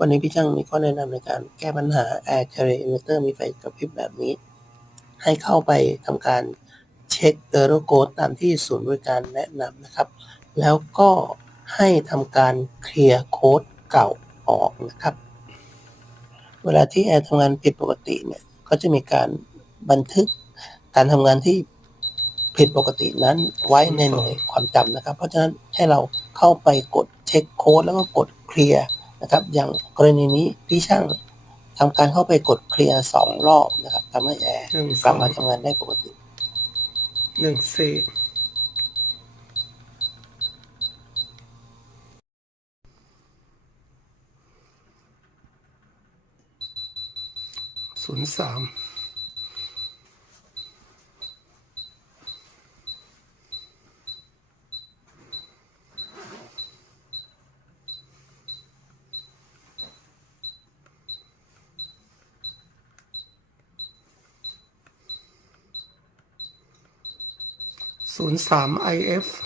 วันนี้พี่ช่างมีข้อแนะนำในการแก้ปัญหา Air Carrier Inverter มีไฟกระพริบแบบนี้ ให้เข้าไปทำการเช็ค Error Code ตามที่ศูนย์บริการแนะนำนะครับ แล้วก็ให้ทำการเคลียร์โค้ดเก่าออกนะครับ เวลาที่แอร์ทำงานผิดปกติเนี่ย ก็จะมีการบันทึกการทำงานที่ผิดปกตินั้นไว้ในหน่วยความจำนะครับ เพราะฉะนั้นให้เราเข้าไปกดเช็คโค้ดแล้วก็กดเคลียร์ นะครับ อย่างกรณีนี้พี่ช่างทำการเข้าไปกดเคลียร์สองรอบนะครับทำให้แอร์หนึ่งกสลัอบงมาทำงานได้ปกติหนึ่งสี่ศูนย์สามศูนย์สาม 03 IF